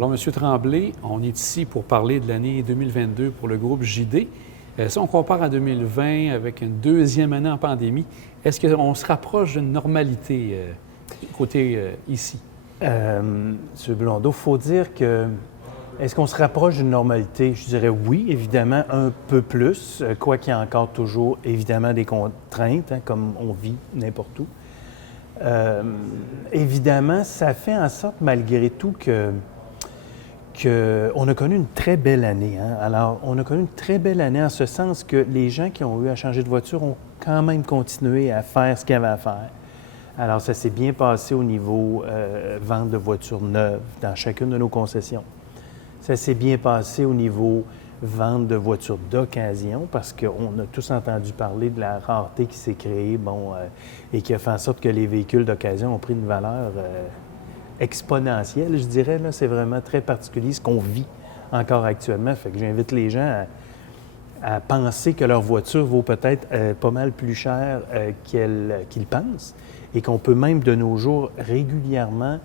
Alors, M. Tremblay, on est ici pour parler de l'année 2022 pour le groupe JD. Si on compare à 2020 avec une deuxième année en pandémie, est-ce qu'on se rapproche d'une normalité côté ici? M. Blondeau, il faut dire que est-ce qu'on se rapproche d'une normalité? Je dirais oui, évidemment, un peu plus, quoi qu'il y ait encore toujours, évidemment, des contraintes, comme on vit n'importe où. Évidemment, ça fait en sorte, malgré tout, qu'on a connu une très belle année. Alors, on a connu une très belle année en ce sens que les gens qui ont eu à changer de voiture ont quand même continué à faire ce qu'ils avaient à faire. Alors, ça s'est bien passé au niveau vente de voitures neuves dans chacune de nos concessions. Ça s'est bien passé au niveau vente de voitures d'occasion parce qu'on a tous entendu parler de la rareté qui s'est créée, et qui a fait en sorte que les véhicules d'occasion ont pris une valeur exponentielle, je dirais. Là, c'est vraiment très particulier ce qu'on vit encore actuellement. Fait que j'invite les gens à penser que leur voiture vaut peut-être pas mal plus cher qu'ils pensent et qu'on peut même de nos jours régulièrement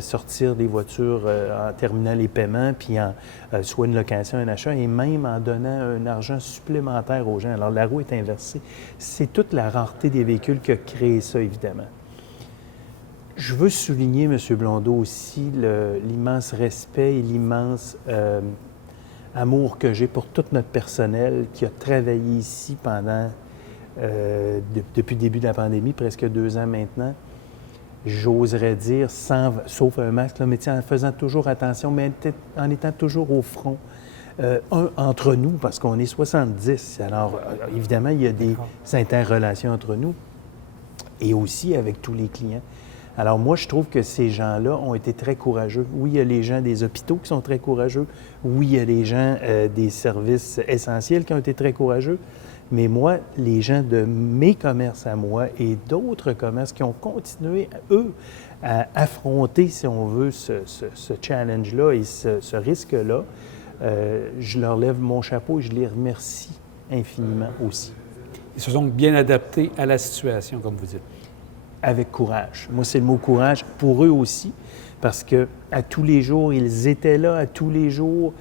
sortir des voitures en terminant les paiements, puis en soit une location, un achat, et même en donnant un argent supplémentaire aux gens. Alors, la roue est inversée. C'est toute la rareté des véhicules qui a créé ça, évidemment. Je veux souligner, M. Blondeau, aussi l'immense respect et l'immense amour que j'ai pour tout notre personnel qui a travaillé ici pendant, depuis le début de la pandémie, presque 2 ans maintenant. J'oserais dire, sauf un masque, là, mais en faisant toujours attention, mais en étant toujours au front. Entre nous, parce qu'on est 70. Alors, évidemment, il y a des interrelations entre nous et aussi avec tous les clients. Alors, moi, je trouve que ces gens-là ont été très courageux. Oui, il y a les gens des hôpitaux qui sont très courageux. Oui, il y a les gens des services essentiels qui ont été très courageux. Mais moi, les gens de mes commerces à moi et d'autres commerces qui ont continué, eux, à affronter, si on veut, ce challenge-là et ce risque-là, je leur lève mon chapeau et je les remercie infiniment aussi. Ils se sont bien adaptés à la situation, comme vous dites. Avec courage. Moi, c'est le mot courage pour eux aussi, parce que à tous les jours, ils étaient là, à tous les jours.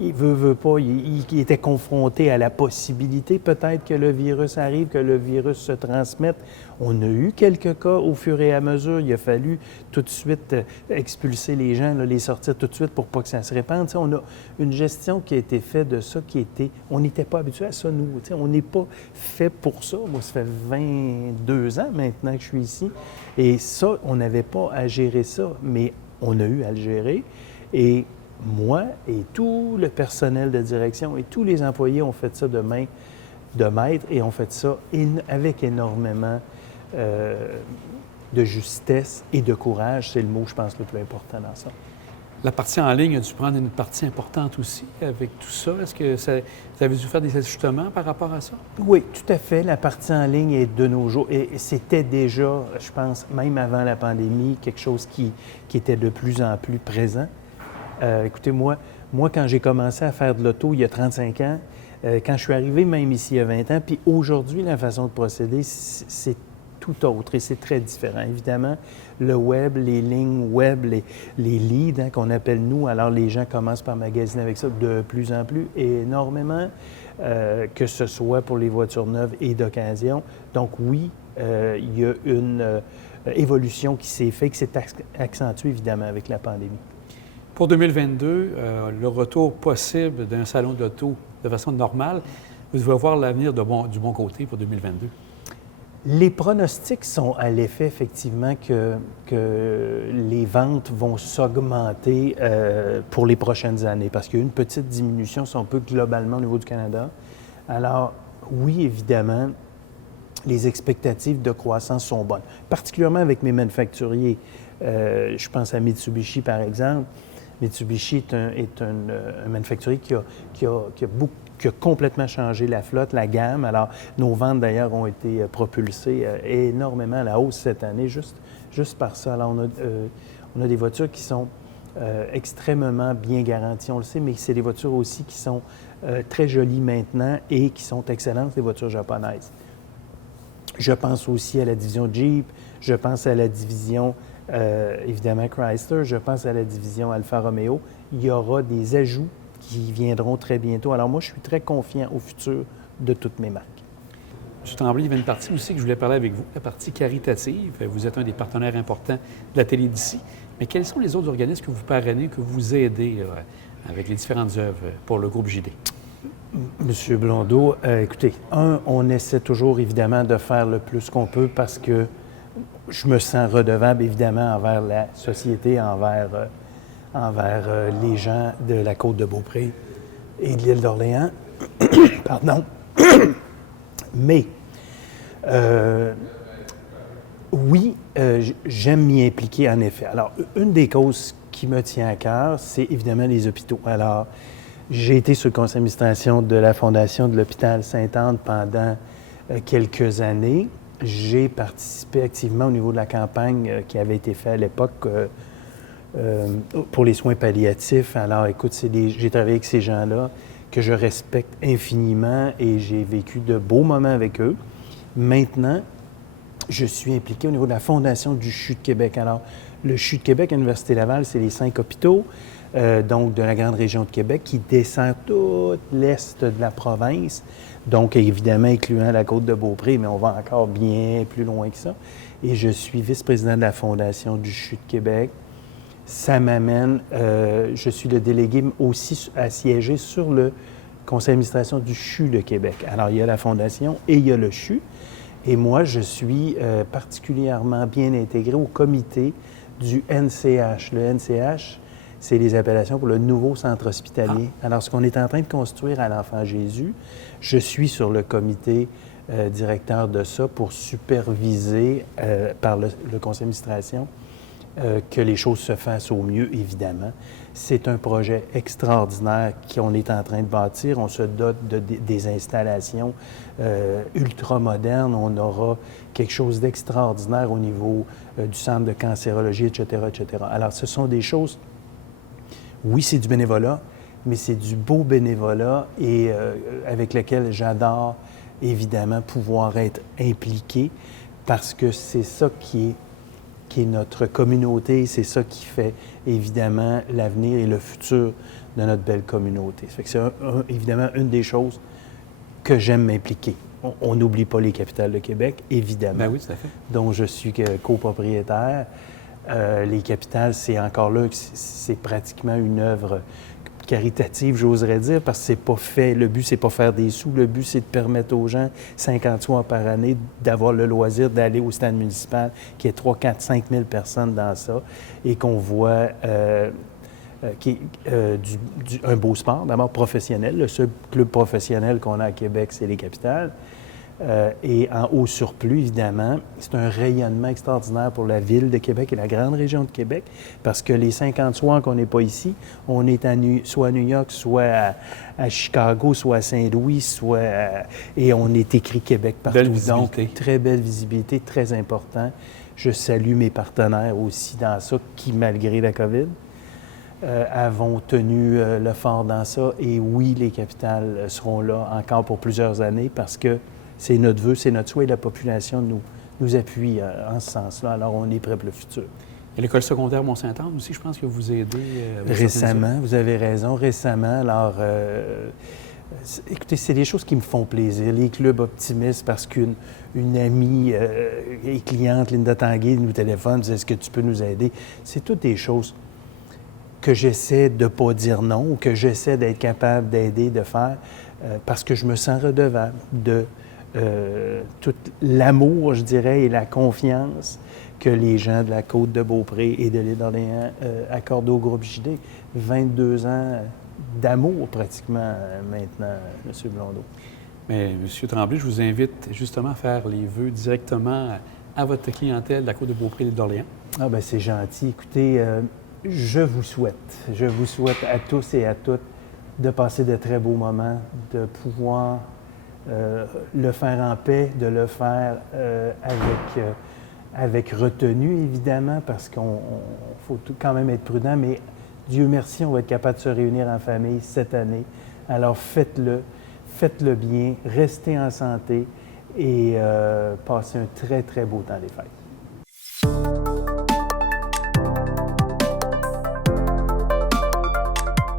Ils veulent pas, ils étaient confrontés à la possibilité peut-être que le virus arrive, que le virus se transmette. On a eu quelques cas au fur et à mesure. Il a fallu tout de suite expulser les gens, là, les sortir tout de suite pour pas que ça se répande. T'sais, on a une gestion qui a été faite de ça, on n'était pas habitué à ça, nous. T'sais, on n'est pas fait pour ça. Moi, ça fait 22 ans maintenant que je suis ici. Et ça, on n'avait pas à gérer ça, mais on a eu à le gérer. Et moi et tout le personnel de direction et tous les employés ont fait ça de main de maître et ont fait ça avec énormément de justesse et de courage. C'est le mot, je pense, le plus important dans ça. La partie en ligne a dû prendre une partie importante aussi avec tout ça. Est-ce que vous avez dû faire des ajustements par rapport à ça? Oui, tout à fait. La partie en ligne est de nos jours. Et c'était déjà, je pense, même avant la pandémie, quelque chose qui était de plus en plus présent. Écoutez, moi, quand j'ai commencé à faire de l'auto il y a 35 ans, quand je suis arrivé même ici il y a 20 ans, puis aujourd'hui, la façon de procéder, c'est tout autre et c'est très différent. Évidemment, le web, les lignes web, les leads qu'on appelle nous, alors les gens commencent par magasiner avec ça de plus en plus, et énormément, que ce soit pour les voitures neuves et d'occasion. Donc oui, il y a une évolution qui s'est faite, qui s'est accentuée évidemment avec la pandémie. Pour 2022, le retour possible d'un salon de l'auto de façon normale, vous devez voir l'avenir du bon côté pour 2022? Les pronostics sont à l'effet, effectivement, que les ventes vont s'augmenter pour les prochaines années, parce qu'il y a eu une petite diminution, si on peut, globalement au niveau du Canada. Alors, oui, évidemment, les expectatives de croissance sont bonnes, particulièrement avec mes manufacturiers. Je pense à Mitsubishi, par exemple. Mitsubishi est un manufacturier qui a complètement changé la flotte, la gamme. Alors, nos ventes, d'ailleurs, ont été propulsées énormément à la hausse cette année, juste par ça. Alors, on a des voitures qui sont extrêmement bien garanties, on le sait, mais c'est des voitures aussi qui sont très jolies maintenant et qui sont excellentes, les voitures japonaises. Je pense aussi à la division Jeep, je pense à la division évidemment Chrysler, je pense à la division Alfa Romeo. Il y aura des ajouts qui viendront très bientôt. Alors moi, je suis très confiant au futur de toutes mes marques. M. Tremblay, il y avait une partie aussi que je voulais parler avec vous, la partie caritative. Vous êtes un des partenaires importants de la télé d'ici. Mais quels sont les autres organismes que vous parrainez, que vous aidez avec les différentes œuvres pour le groupe JD? Monsieur Blondeau, écoutez, on essaie toujours évidemment de faire le plus qu'on peut parce que je me sens redevable évidemment envers la société, envers les gens de la Côte-de-Beaupré et de l'île d'Orléans. Pardon. Mais, oui, j'aime m'y impliquer en effet. Alors, une des causes qui me tient à cœur, c'est évidemment les hôpitaux. Alors, j'ai été sur le conseil d'administration de la Fondation de l'hôpital Sainte-Anne pendant quelques années. J'ai participé activement au niveau de la campagne qui avait été faite à l'époque pour les soins palliatifs. Alors, écoute, j'ai travaillé avec ces gens-là que je respecte infiniment et j'ai vécu de beaux moments avec eux. Maintenant, je suis impliqué au niveau de la Fondation du CHU de Québec. Alors, le CHU de Québec, Université Laval, c'est les 5 hôpitaux, donc de la grande région de Québec, qui descend tout l'est de la province, donc évidemment incluant la Côte-de-Beaupré, mais on va encore bien plus loin que ça. Et je suis vice-président de la Fondation du CHU de Québec. Ça m'amène, je suis le délégué aussi à siéger sur le conseil d'administration du CHU de Québec. Alors, il y a la Fondation et il y a le CHU. Et moi, je suis particulièrement bien intégré au comité du NCH. Le NCH, c'est les appellations pour le nouveau centre hospitalier. Alors, ce qu'on est en train de construire à l'Enfant Jésus, je suis sur le comité directeur de ça pour superviser par le conseil d'administration que les choses se fassent au mieux, évidemment. C'est un projet extraordinaire qu'on est en train de bâtir. On se dote des installations ultra modernes. On aura quelque chose d'extraordinaire au niveau du centre de cancérologie, etc., etc. Alors, ce sont des choses, oui, c'est du bénévolat, mais c'est du beau bénévolat et avec lequel j'adore, évidemment, pouvoir être impliqué parce que c'est ça qui est notre communauté, c'est ça qui fait évidemment l'avenir et le futur de notre belle communauté. Ça fait que c'est évidemment une des choses que j'aime m'impliquer. On n'oublie pas les capitales de Québec, évidemment. Ben oui, tout à fait. Dont je suis copropriétaire. Les capitales, c'est encore là, c'est pratiquement une œuvre caritative, j'oserais dire, parce que c'est pas fait, le but, c'est pas faire des sous, le but, c'est de permettre aux gens, 50 soirs par année, d'avoir le loisir d'aller au stade municipal, qu'il y ait 3, 4, 5 000 personnes dans ça, et qu'on voit un beau sport, d'abord professionnel. Le seul club professionnel qu'on a à Québec, c'est les capitales. Et en haut surplus, évidemment, c'est un rayonnement extraordinaire pour la ville de Québec et la grande région de Québec, parce que les 50 soirs qu'on n'est pas ici, on est soit à New York, soit à Chicago, soit à Saint-Louis, et on est écrit Québec partout. Belle visibilité. Donc, très belle visibilité, très important. Je salue mes partenaires aussi dans ça, qui, malgré la COVID, avons tenu le fort dans ça. Et oui, les capitales seront là encore pour plusieurs années, parce que c'est notre vœu, c'est notre souhait, la population nous appuie en ce sens-là. Alors, on est prêt pour le futur. Et l'école secondaire Mont-Saint-Anne aussi, je pense que vous aidez. Récemment, vous avez raison, récemment. Alors, écoutez, c'est des choses qui me font plaisir. Les clubs optimistes, parce qu'une amie et cliente, Linda Tanguay, nous téléphone, dit « Est-ce que tu peux nous aider? » C'est toutes des choses que j'essaie de ne pas dire non, ou que j'essaie d'être capable d'aider, de faire, parce que je me sens redevable de tout l'amour, je dirais, et la confiance que les gens de la Côte-de-Beaupré et de l'île d'Orléans accordent au groupe JD. 22 ans d'amour, pratiquement, maintenant, M. Blondeau. Mais M. Tremblay, je vous invite justement à faire les vœux directement à votre clientèle de la Côte-de-Beaupré et de l'île d'Orléans. Ah bien, c'est gentil. Écoutez, je vous souhaite à tous et à toutes de passer de très beaux moments, de pouvoir le faire en paix, de le faire avec retenue, évidemment, parce qu'on faut quand même être prudent, mais Dieu merci, on va être capable de se réunir en famille cette année. Alors faites-le bien, restez en santé et passez un très, très beau temps des fêtes.